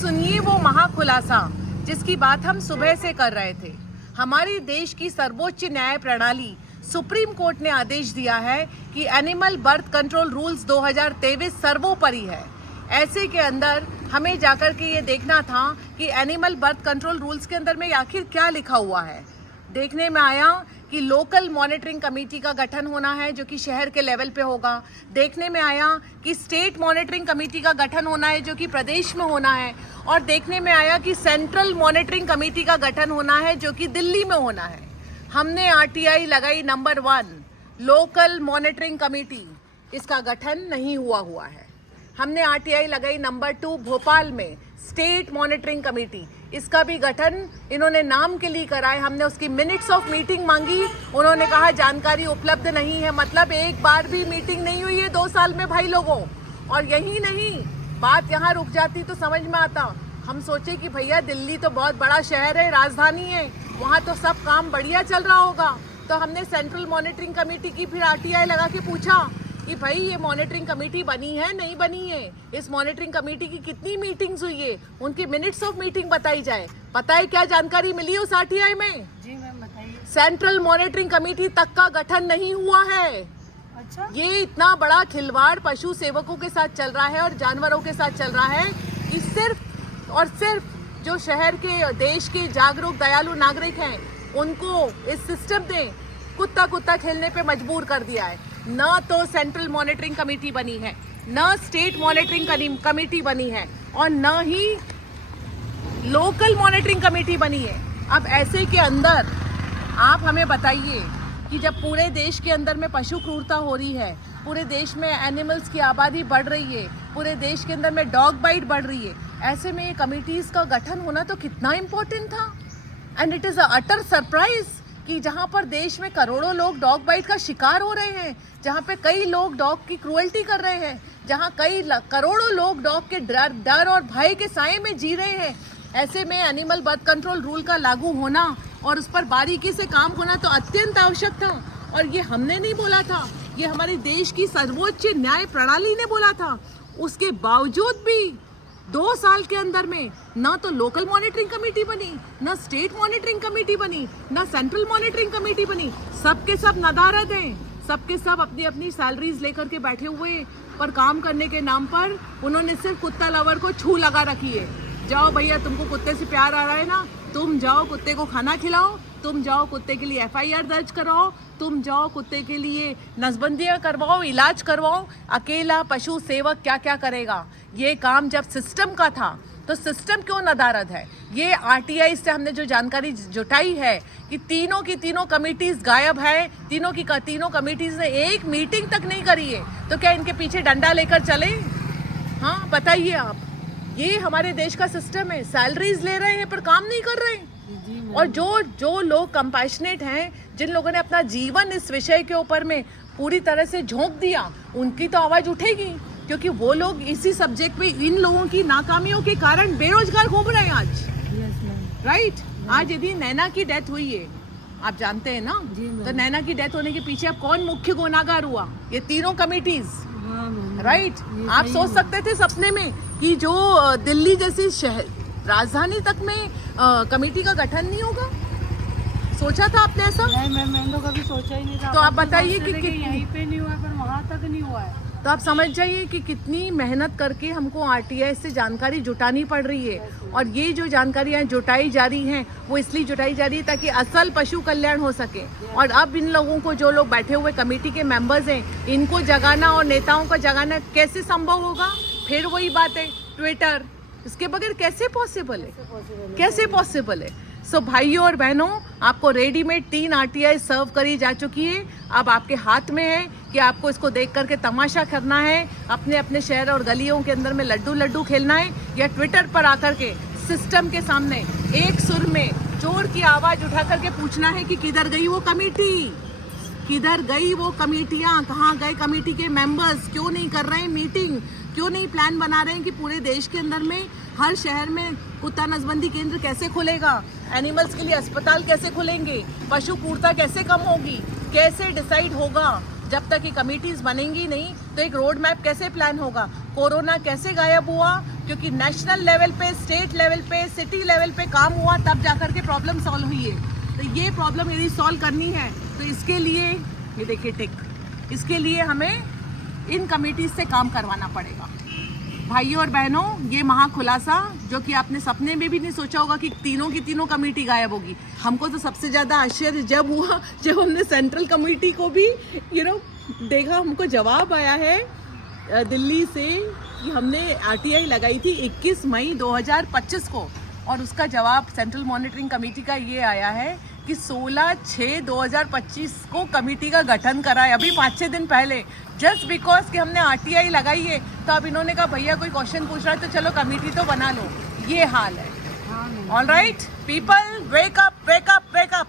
सुनिए वो महाखुलासा जिसकी बात हम सुबह से कर रहे थे। हमारे देश की सर्वोच्च न्याय प्रणाली सुप्रीम कोर्ट ने आदेश दिया है कि एनिमल बर्थ कंट्रोल रूल्स 2023 सर्वोपरि है। ऐसे के अंदर हमें जाकर के ये देखना था कि एनिमल बर्थ कंट्रोल रूल्स के अंदर में आखिर क्या लिखा हुआ है। देखने में आया कि लोकल मॉनिटरिंग कमेटी का गठन होना है जो कि शहर के लेवल पे होगा। देखने में आया कि स्टेट मॉनिटरिंग कमेटी का गठन होना है जो कि प्रदेश में होना है। और देखने में आया कि सेंट्रल मॉनिटरिंग कमेटी का गठन होना है जो कि दिल्ली में होना है। हमने आरटीआई लगाई नंबर 1 लोकल मॉनिटरिंग कमेटी, इसका गठन नहीं हुआ है। हमने आरटीआई लगाई नंबर 2 भोपाल में स्टेट मॉनिटरिंग कमेटी, इसका भी गठन इन्होंने नाम के लिए कराए। हमने उसकी मिनट्स ऑफ मीटिंग मांगी, उन्होंने कहा जानकारी उपलब्ध नहीं है। मतलब एक बार भी मीटिंग नहीं हुई है 2 साल में भाई लोगों। और यही नहीं, बात यहाँ रुक जाती तो समझ में आता। हम सोचे कि भैया दिल्ली तो बहुत बड़ा शहर है, राजधानी है, वहाँ तो सब काम बढ़िया चल रहा होगा। तो हमने सेंट्रल मॉनिटरिंग कमेटी की फिर आरटीआई लगा के पूछा कि भाई ये मॉनिटरिंग कमेटी बनी है नहीं बनी है, इस मॉनिटरिंग कमेटी की कितनी मीटिंग्स हुई है, उनकी मिनट्स ऑफ मीटिंग बताई जाए। पता है क्या जानकारी मिली उस आरटीआई में? जी मैम बताइए। सेंट्रल मॉनिटरिंग कमेटी तक का गठन नहीं हुआ है। अच्छा, ये इतना बड़ा खिलवाड़ पशु सेवकों के साथ चल रहा है और जानवरों के साथ चल रहा है कि सिर्फ और सिर्फ जो शहर के देश के जागरूक दयालु नागरिक हैं उनको इस सिस्टम ने कुत्ता खेलने पे मजबूर कर दिया है। न तो सेंट्रल मॉनिटरिंग कमेटी बनी है, न स्टेट मॉनिटरिंग कमेटी बनी है और न ही लोकल मॉनिटरिंग कमेटी बनी है। अब ऐसे के अंदर आप हमें बताइए कि जब पूरे देश के अंदर में पशु क्रूरता हो रही है, पूरे देश में एनिमल्स की आबादी बढ़ रही है, पूरे देश के अंदर में डॉग बाइट बढ़ रही है, ऐसे में ये कमिटीज़ का गठन होना तो कितना इम्पोर्टेंट था। And it is a utter surprise कि जहाँ पर देश में करोड़ों लोग डॉग बाइट का शिकार हो रहे हैं, जहाँ पे कई लोग डॉग की क्रूअल्टी कर रहे हैं, जहाँ करोड़ों लोग डॉग के डर और भय के साए में जी रहे हैं, ऐसे में एनिमल बर्थ कंट्रोल रूल का लागू होना और उस पर बारीकी से काम होना तो अत्यंत आवश्यक था। और ये हमने नहीं बोला था, ये हमारे देश की सर्वोच्च न्याय प्रणाली ने बोला था। उसके बावजूद भी 2 साल के अंदर में ना तो लोकल मॉनिटरिंग कमेटी बनी, ना स्टेट मॉनिटरिंग कमेटी बनी, ना सेंट्रल मॉनिटरिंग कमेटी बनी। सबके सब नदारद हैं, सबके सब अपनी अपनी सैलरीज लेकर के बैठे हुए, पर काम करने के नाम पर उन्होंने सिर्फ कुत्ता लवर को छू लगा रखी है। जाओ भैया, तुमको कुत्ते से प्यार आ रहा है ना, तुम जाओ कुत्ते को खाना खिलाओ, तुम जाओ कुत्ते के लिए एफआईआर दर्ज कराओ, तुम जाओ कुत्ते के लिए नसबंदियाँ करवाओ, इलाज करवाओ। अकेला पशु सेवक क्या क्या करेगा? ये काम जब सिस्टम का था तो सिस्टम क्यों नदारद है? ये आरटीआई से हमने जो जानकारी जुटाई है कि तीनों की तीनों कमिटीज गायब है, तीनों की तीनों कमिटीज ने एक मीटिंग तक नहीं करी है। तो क्या इनके पीछे डंडा लेकर चले? हाँ बताइए आप, ये हमारे देश का सिस्टम है। सैलरीज ले रहे हैं पर काम नहीं कर रहे हैं। और जो लोग कंपैशनेट हैं, जिन लोगों ने अपना जीवन इस विषय के ऊपर में पूरी तरह से झोंक दिया, उनकी तो आवाज उठेगी, क्योंकि वो लोग इसी सब्जेक्ट पे इन लोगों की नाकामियों के कारण बेरोजगार घूम रहे हैं आज। राइट। आज यदि नैना की डेथ हुई है, आप जानते हैं ना, तो नैना की डेथ होने के पीछे अब कौन मुख्य गुनाहगार हुआ? ये तीनों कमिटीज। राइट। आप सोच सकते थे सपने में कि जो दिल्ली जैसी शहर राजधानी तक में कमेटी का गठन नहीं होगा? सोचा था आपने ऐसा? नहीं मैंने तो कभी सोचा ही नहीं था। तो आप बताइए कि यहीं पे नहीं हुआ पर वहाँ तक नहीं हुआ है। तो आप समझ जाइए कि कितनी मेहनत करके हमको आरटीआई से जानकारी जुटानी पड़ रही है। और ये जो जानकारियाँ जुटाई जा रही हैं वो इसलिए जुटाई जा रही है ताकि असल पशु कल्याण हो सके। और अब इन लोगों को, जो लोग बैठे हुए कमेटी के मेंबर्स हैं, इनको जगाना और नेताओं को जगाना कैसे संभव होगा? फिर वही बात है, ट्विटर, इसके बगैर कैसे पॉसिबल है? कैसे पॉसिबल है? सो भाइयों और बहनों, आपको रेडीमेड 3 आरटीआई सर्व करी जा चुकी है। अब आपके हाथ में है कि आपको इसको देख करके तमाशा करना है, अपने अपने शहर और गलियों के अंदर में लड्डू खेलना है, या ट्विटर पर आकर के सिस्टम के सामने एक सुर में जोर की आवाज उठा करके पूछना है कि किधर गई वो कमेटी, किधर गई वो कमेटियाँ, कहाँ गए कमेटी के मेंबर्स, क्यों नहीं कर रहे हैं मीटिंग, क्यों नहीं प्लान बना रहे हैं कि पूरे देश के अंदर में हर शहर में कुत्ता नसबंदी केंद्र कैसे खुलेगा, एनिमल्स के लिए अस्पताल कैसे खुलेंगे, पशु क्रूरता कैसे कम होगी, कैसे डिसाइड होगा जब तक ये कमिटीज बनेंगी नहीं तो एक रोड मैप कैसे प्लान होगा? कोरोना कैसे गायब हुआ? क्योंकि नेशनल लेवल पे, स्टेट लेवल पे, सिटी लेवल पे काम हुआ, तब जाकर के प्रॉब्लम सॉल्व हुई है। तो ये प्रॉब्लम यदि सॉल्व करनी है तो इसके लिए ये देखिए टिक, इसके लिए हमें इन कमिटीज से काम करवाना पड़ेगा। भाइयों और बहनों, ये महाखुलासा जो कि आपने सपने में भी नहीं सोचा होगा कि तीनों की तीनों कमेटी गायब होगी। हमको तो सबसे ज़्यादा आश्चर्य जब हुआ जब हमने सेंट्रल कमेटी को भी देखा। हमको जवाब आया है दिल्ली से कि हमने RTI लगाई थी 21 मई 2025 को, और उसका जवाब सेंट्रल मॉनिटरिंग कमेटी का ये आया है कि 16/6/2025 को कमेटी का गठन करा है, अभी 5-6 दिन पहले, जस्ट बिकॉज कि हमने RTI लगाई है। तो अब इन्होंने कहा भैया कोई क्वेश्चन पूछ रहा है तो चलो कमेटी तो बना लो। ये हाल है। हाँ, all right people, wake up wake up wake up.